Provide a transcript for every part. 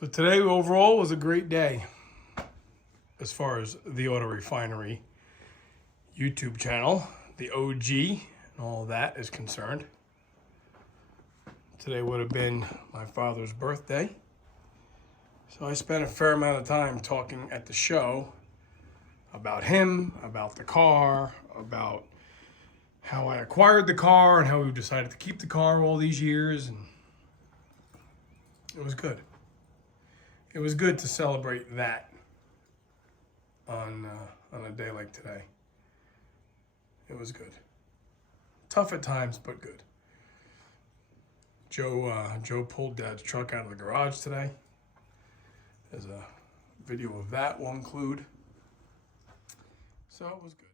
So today overall was a great day as far as the Auto Refinery YouTube channel, the OG and all that is concerned. Today would have been my father's birthday. So I spent a fair amount of time talking at the show about him, about the car, about how I acquired the car and how we decided to keep the car all these years. And it was good. It was good to celebrate that on a day like today. It was good. Tough at times, but good. Joe pulled Dad's truck out of the garage today. There's a video of that we'll include. So it was good.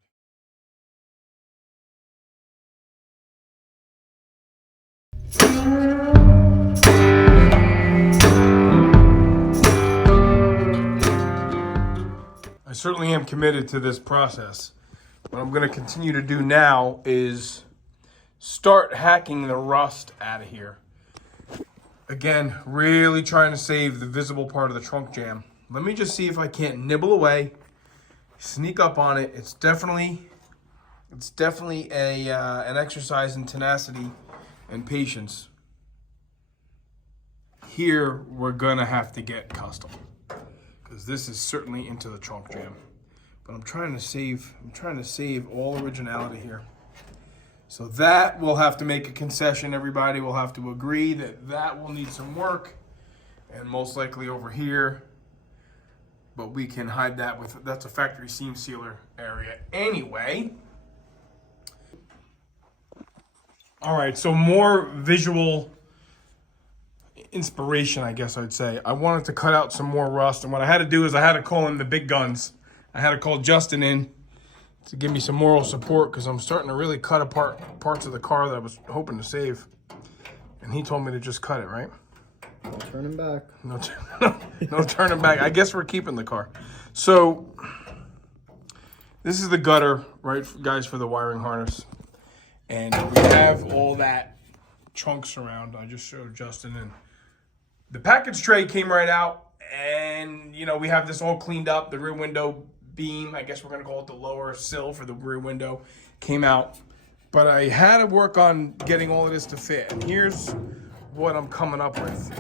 I certainly am committed to this process. What I'm going to continue to do now is start hacking the rust out of here. Again, really trying to save the visible part of the trunk jam. Let me just see if I can't nibble away, sneak up on it. It's definitely an exercise in tenacity and patience. Here, we're gonna have to get custom because this is certainly into the trunk jam. But I'm trying to save all originality here. So that we'll have to make a concession. Everybody will have to agree that will need some work, and most likely over here. But we can hide that with, that's a factory seam sealer area anyway. All right, so more visual inspiration, I guess I'd say. I wanted to cut out some more rust, and what I had to do is I had to call in the big guns. I had to call Justin in to give me some moral support because I'm starting to really cut apart parts of the car that I was hoping to save. And he told me to just cut it, right? No turning back. No turning back. I guess we're keeping the car. So this is the gutter, right, guys, for the wiring harness. And we have all that trunk surround. I just showed Justin, and the package tray came right out. And, you know, we have this all cleaned up. The rear window beam, I guess we're going to call it the lower sill for the rear window, came out. But I had to work on getting all of this to fit. And here's what I'm coming up with.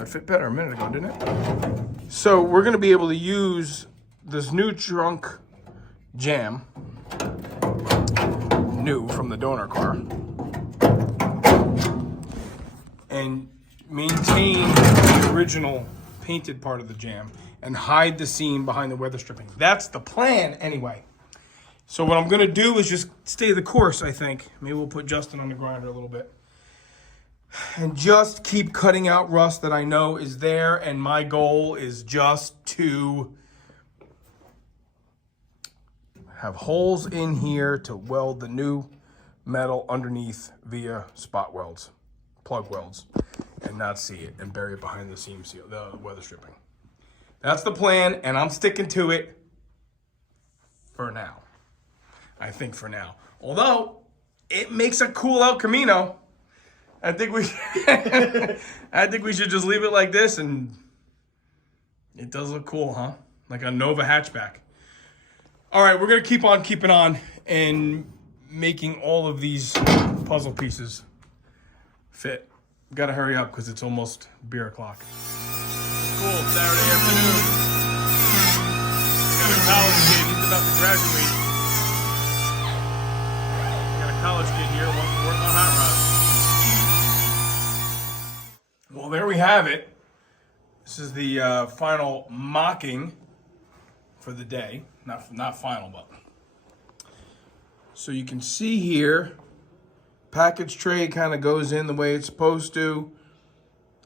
It fit better a minute ago, didn't it? So we're going to be able to use this new trunk jam, new from the donor car, and maintain the original painted part of the jam and hide the seam behind the weather stripping. That's the plan anyway. So what I'm gonna do is just stay the course, I think. Maybe we'll put Justin on the grinder a little bit. And just keep cutting out rust that I know is there, and my goal is just to have holes in here to weld the new metal underneath via spot welds, plug welds, and not see it and bury it behind the seam seal, the weather stripping. That's the plan, and I'm sticking to it for now. I think for now. Although, it makes a cool El Camino. I think we should just leave it like this, and it does look cool, huh? Like a Nova hatchback. All right, we're going to keep on keeping on and making all of these puzzle pieces fit. Got to hurry up because it's almost beer o'clock. Cool, Saturday afternoon. I got a college kid, he's about to graduate. I got a college kid here who wants to work on hot rods. Well, there we have it. This is the final mocking for the day. Not final, but. So you can see here, package tray kind of goes in the way it's supposed to.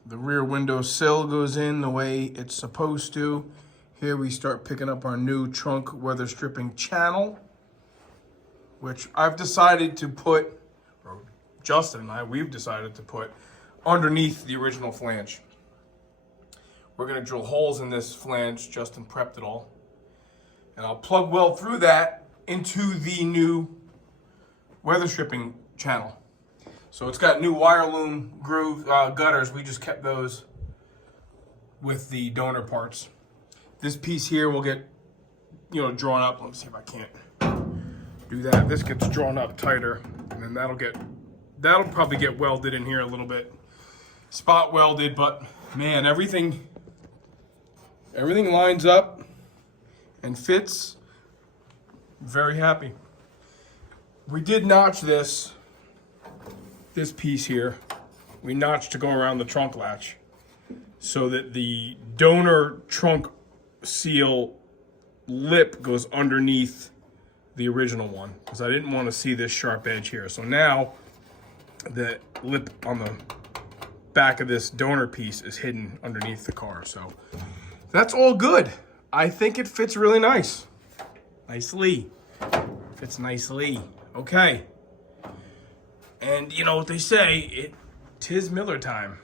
The rear window sill goes in the way it's supposed to. Here we start picking up our new trunk weather stripping channel, which I've decided to put, or Justin and I, we've decided to put underneath the original flange. We're gonna drill holes in this flange. Justin prepped it all. And I'll plug weld through that into the new weather stripping channel. So it's got new wire loom groove gutters. We just kept those with the donor parts. This piece here will get, drawn up. Let me see if I can't do that. This gets drawn up tighter, and then that'll probably get welded in here a little bit. Spot welded, but man, everything lines up and fits. Very happy. We did notch this piece here. We notched to go around the trunk latch so that the donor trunk seal lip goes underneath the original one, because I didn't want to see this sharp edge here. So now the lip on the back of this donor piece is hidden underneath the car. So that's all good. I think it fits really nice. Nicely. Fits nicely. Okay. And you know what they say, 'tis Miller time.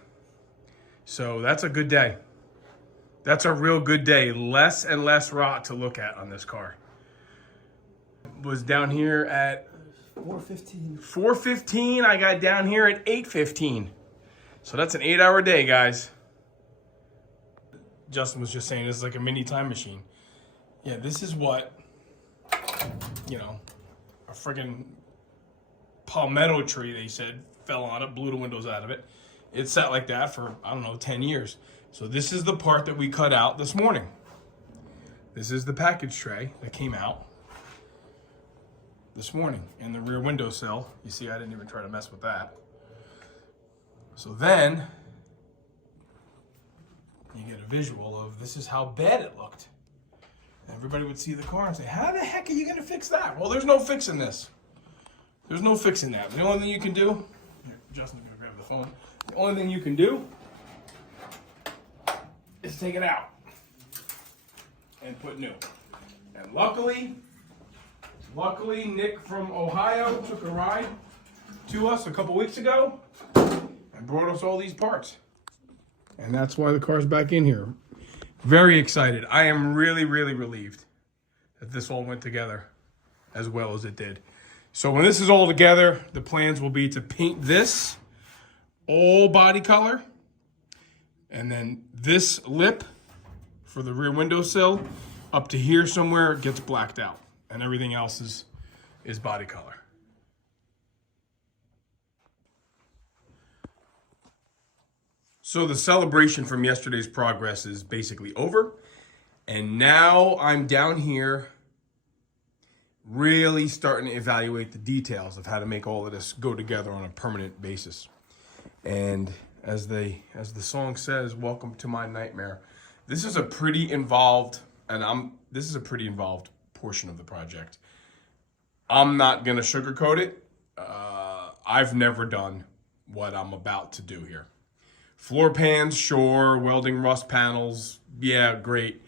So that's a good day. That's a real good day. Less and less rot to look at on this car. Was down here at 4:15. 4:15. I got down here at 8:15. So that's an 8-hour day, guys. Justin was just saying this is like a mini time machine. Yeah, this is what, a friggin' palmetto tree, they said, fell on it, blew the windows out of it. It sat like that for, 10 years. So this is the part that we cut out this morning. This is the package tray that came out this morning in the rear windowsill. You see, I didn't even try to mess with that. So then you get a visual of this is how bad it looked. Everybody would see the car and say, how the heck are you gonna fix that? Well, there's no fixing this. There's no fixing that. The only thing you can do, here, Justin's gonna grab the phone. The only thing you can do is take it out and put new. And luckily, Nick from Ohio took a ride to us a couple weeks ago and brought us all these parts. And that's why the car's back in here. Very excited. I am really, really relieved that this all went together as well as it did. So when this is all together, the plans will be to paint this all body color, and then this lip for the rear windowsill up to here somewhere gets blacked out, and everything else is body color. So the celebration from yesterday's progress is basically over, and now I'm down here really starting to evaluate the details of how to make all of this go together on a permanent basis. And as the song says, welcome to my nightmare. This is a pretty involved, this is a pretty involved portion of the project. I'm not gonna sugarcoat it. I've never done what I'm about to do here. Floor pans, sure. Welding rust panels, yeah, great.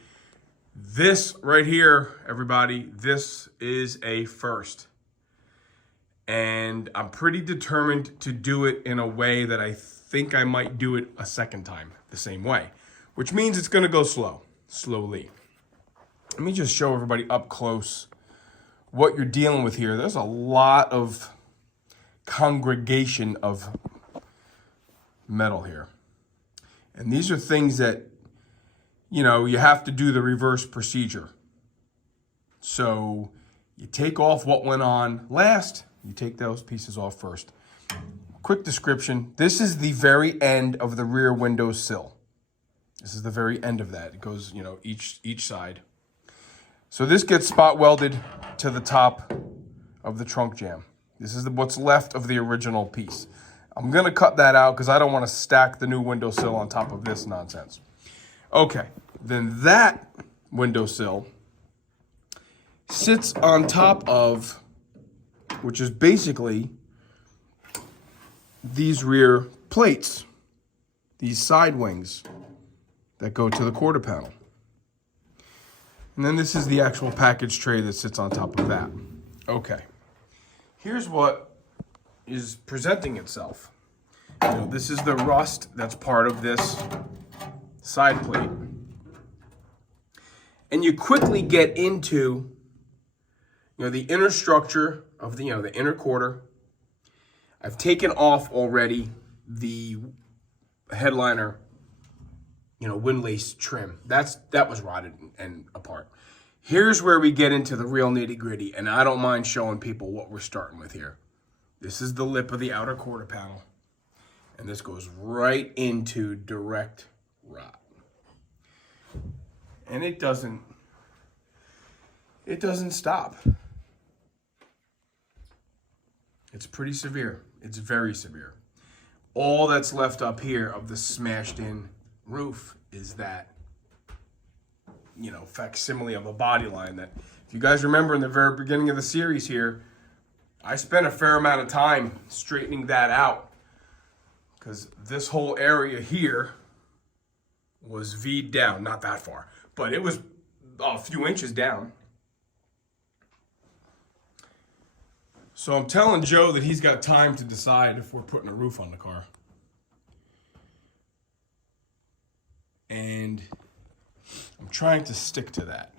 This right here, everybody, this is a first. And I'm pretty determined to do it in a way that I think I might do it a second time the same way, which means it's gonna go slowly. Let me just show everybody up close what you're dealing with here. There's a lot of congregation of metal here. And these are things that, you have to do the reverse procedure. So you take off what went on last, you take those pieces off first. Quick description. This is the very end of the rear window sill. This is the very end of that. It goes, each side. So this gets spot welded to the top of the trunk jamb. This is what's left of the original piece. I'm gonna cut that out because I don't want to stack the new windowsill on top of this nonsense. Okay, then that windowsill sits on top of, which is basically these rear plates, these side wings that go to the quarter panel. And then this is the actual package tray that sits on top of that. Okay, here's what is presenting itself. This is the rust that's part of this side plate. And you quickly get into, the inner structure of the inner quarter. I've taken off already the headliner windlace trim. That was rotted and apart. Here's where we get into the real nitty gritty, and I don't mind showing people what we're starting with here. This is the lip of the outer quarter panel, and this goes right into direct rot. And it doesn't stop. It's pretty severe. It's very severe. All that's left up here of the smashed in roof is that, facsimile of a body line that, if you guys remember in the very beginning of the series here, I spent a fair amount of time straightening that out because this whole area here was V'd down, not that far, but it was a few inches down. So I'm telling Joe that he's got time to decide if we're putting a roof on the car. And I'm trying to stick to that.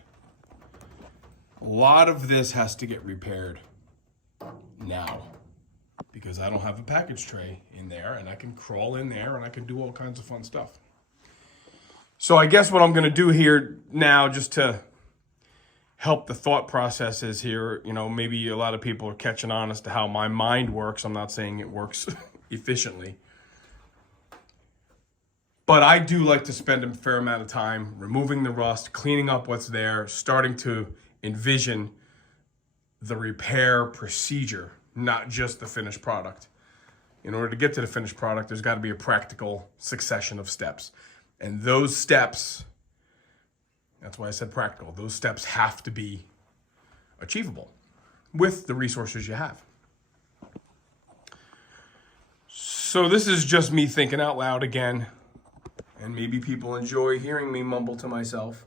A lot of this has to get repaired now because I don't have a package tray in there, and I can crawl in there and I can do all kinds of fun stuff. So I guess what I'm going to do here now, just to help the thought processes here, maybe a lot of people are catching on as to how my mind works. I'm not saying it works efficiently. But I do like to spend a fair amount of time removing the rust, cleaning up what's there, starting to envision the repair procedure, not just the finished product. In order to get to the finished product, there's got to be a practical succession of steps. And those steps, that's why I said practical, those steps have to be achievable with the resources you have. So this is just me thinking out loud again. And maybe people enjoy hearing me mumble to myself.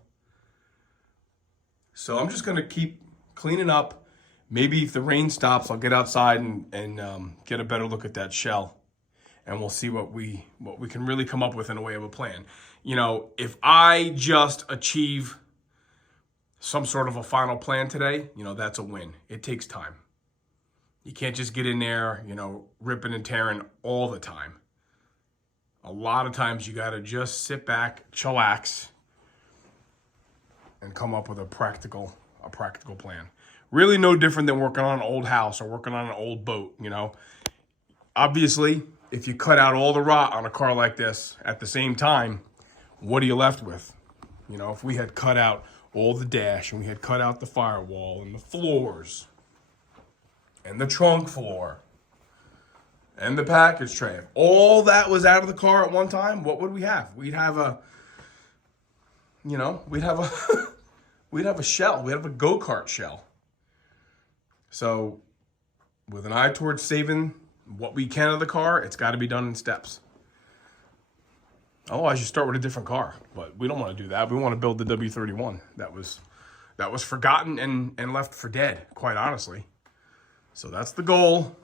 So I'm just going to keep cleaning up. Maybe if the rain stops, I'll get outside and get a better look at that shell. And we'll see what we can really come up with in a way of a plan. If I just achieve some sort of a final plan today, that's a win. It takes time. You can't just get in there, ripping and tearing all the time. A lot of times you got to just sit back, chillax, and come up with a practical plan. Really no different than working on an old house or working on an old boat, Obviously, if you cut out all the rot on a car like this at the same time, what are you left with? If we had cut out all the dash and we had cut out the firewall and the floors and the trunk floor and the package tray, if all that was out of the car at one time, what would we have? We'd have a shell. We'd have a go-kart shell. So with an eye towards saving what we can of the car, it's got to be done in steps. Otherwise, you start with a different car. But we don't want to do that. We want to build the W-31. That was forgotten and left for dead, quite honestly. So that's the goal.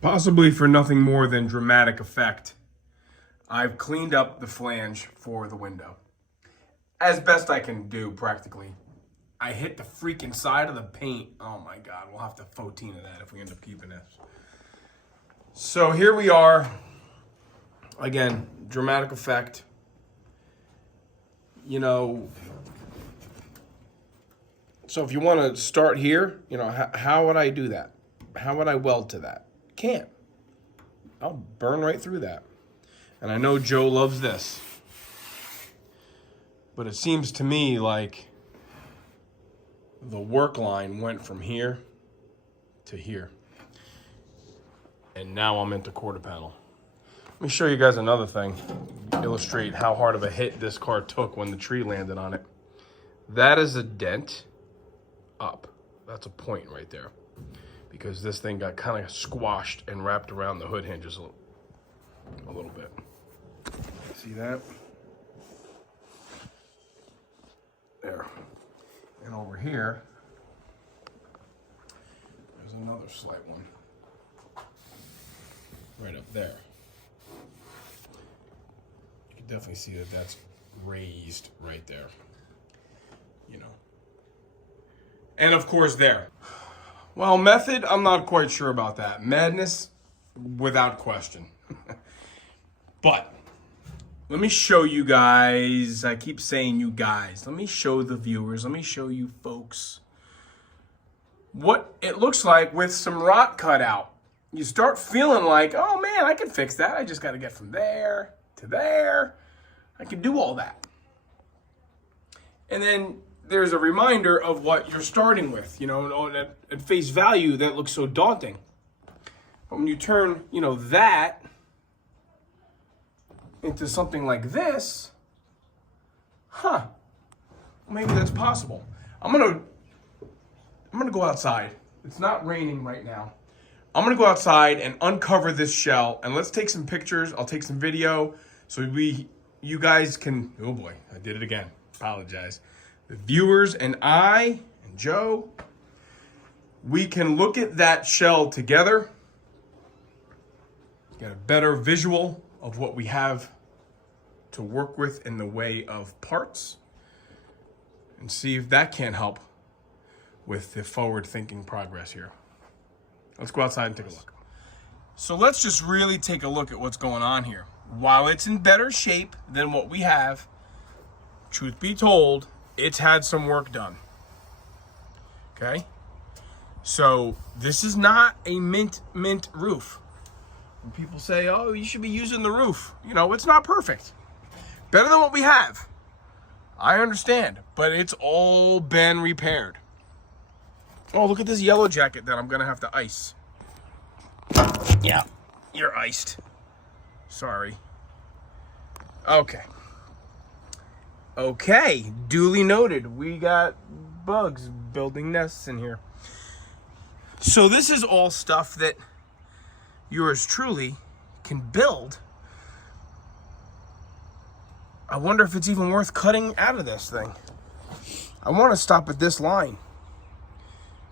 Possibly for nothing more than dramatic effect, I've cleaned up the flange for the window. As best I can do, practically. I hit the freaking side of the paint. Oh my God, we'll have to 14 of that if we end up keeping this. So here we are. Again, dramatic effect. So if you want to start here, how would I do that? How would I weld to that? Can't. I'll burn right through that. And I know Joe loves this. But it seems to me like the work line went from here to here. And now I'm into quarter panel. Let me show you guys another thing. Illustrate how hard of a hit this car took when the tree landed on it. That is a dent up. That's a point right there. Because this thing got kind of squashed and wrapped around the hood hinges a little bit. See that? There. And over here, there's another slight one. Right up there. You can definitely see that that's raised right there. And of course there. Well, method, I'm not quite sure about that. Madness, without question. But let me show you guys. I keep saying you guys. Let me show the viewers. Let me show you folks what it looks like with some rot cut out. You start feeling like, oh man, I can fix that. I just got to get from there to there. I can do all that. And then there's a reminder of what you're starting with. You know, at face value, that looks so daunting. But when you turn, you know, that into something like this, maybe that's possible. I'm gonna go outside. It's not raining right now. I'm gonna go outside and uncover this shell, and let's take some pictures. I'll take some video so you guys can, oh boy, I did it again. Apologize. The viewers and I and Joe, we can look at that shell together, get a better visual of what we have to work with in the way of parts, and see if that can help with the forward-thinking progress here. Let's go outside and take a look. So let's just really take a look at what's going on here. While it's in better shape than what we have, truth be told, it's had some work done. Okay? So this is not a mint roof. When people say, oh, you should be using the roof. You know, it's not perfect. Better than what we have. I understand, but it's all been repaired. Oh, look at this yellow jacket that I'm gonna have to ice. Yeah, you're iced. Sorry. Okay. Okay, duly noted. We got bugs building nests in here. So this is all stuff that yours truly can build. I wonder if it's even worth cutting out of this thing. I want to stop at this line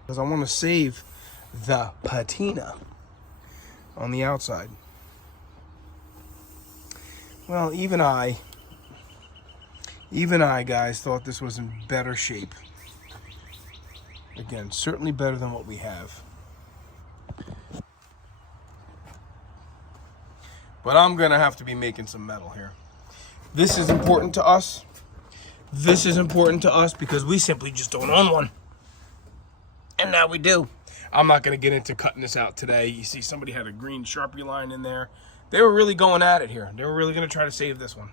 because I want to save the patina on the outside. Well, even I, guys, thought this was in better shape. Again, certainly better than what we have. But I'm going to have to be making some metal here. This is important to us. This is important to us because we simply just don't own one. And now we do. I'm not going to get into cutting this out today. You see somebody had a green Sharpie line in there. They were really going at it here. They were really going to try to save this one.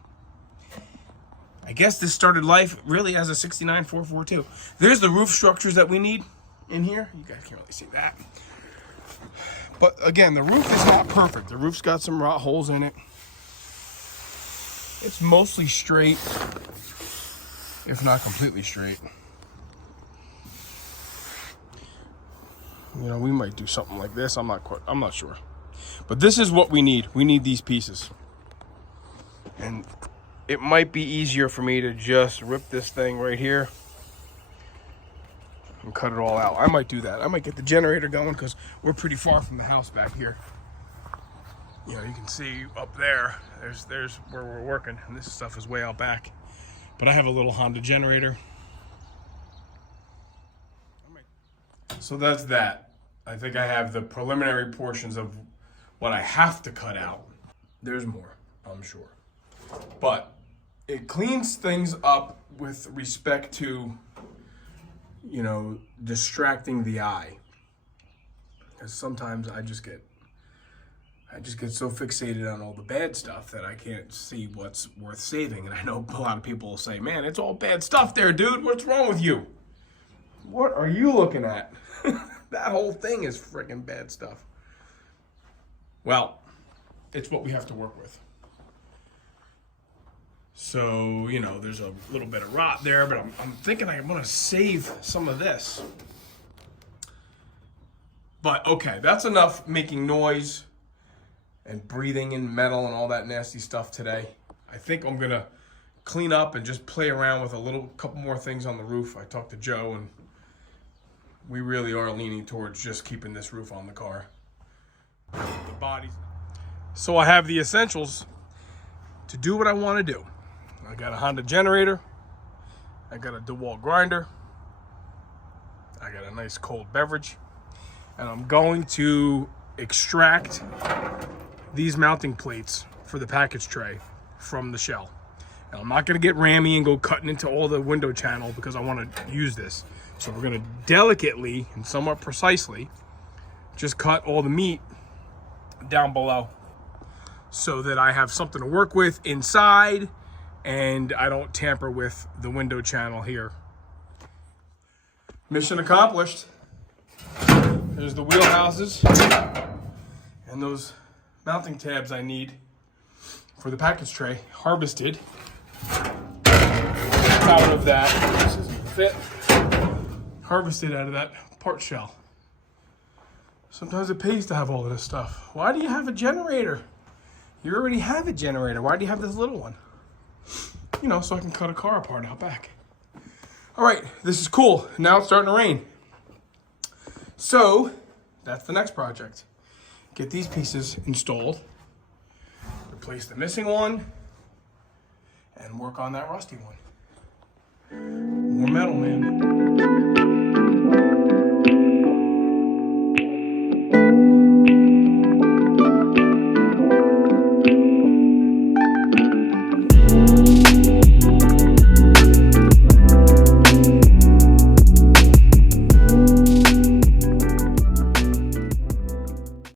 I guess this started life really as a 69 442. There's the roof structures that we need in here. You guys can't really see that. But again, the roof is not perfect. The roof's got some rot holes in it. It's mostly straight, if not completely straight. You know, we might do something like this. I'm not sure. But this is what we need. We need these pieces. And it might be easier for me to just rip this thing right here and cut it all out. I might do that. I might get the generator going because we're pretty far from the house back here. You know, you can see up there, there's where we're working, and this stuff is way out back. But I have a little Honda generator. So that's that. I think I have the preliminary portions of what I have to cut out. There's more, I'm sure. But it cleans things up with respect to, you know, distracting the eye. Because sometimes I just get so fixated on all the bad stuff that I can't see what's worth saving. And I know a lot of people will say, man, it's all bad stuff there, dude. What's wrong with you? What are you looking at? That whole thing is freaking bad stuff. Well, it's what we have to work with. So, you know, there's a little bit of rot there, but I'm thinking I'm going to save some of this. But, okay, that's enough making noise and breathing in metal and all that nasty stuff today. I think I'm going to clean up and just play around with couple more things on the roof. I talked to Joe, and we really are leaning towards just keeping this roof on the car. The bodies. So I have the essentials to do what I want to do. I got a Honda generator. I got a DeWalt grinder. I got a nice cold beverage. And I'm going to extract these mounting plates for the package tray from the shell. And I'm not gonna get rammy and go cutting into all the window channel because I wanna use this. So we're gonna delicately and somewhat precisely just cut all the meat down below so that I have something to work with inside and I don't tamper with the window channel here. Mission accomplished. There's the wheel houses and those mounting tabs I need for the package tray harvested out of that. This doesn't fit. Harvested out of that part shell. Sometimes it pays to have all of this stuff. Why do you have a generator? You already have a generator. Why do you have this little one? You know, so I can cut a car apart out back. All right, this is cool. Now it's starting to rain. So that's the next project. Get these pieces installed, replace the missing one, and work on that rusty one. More metal, man.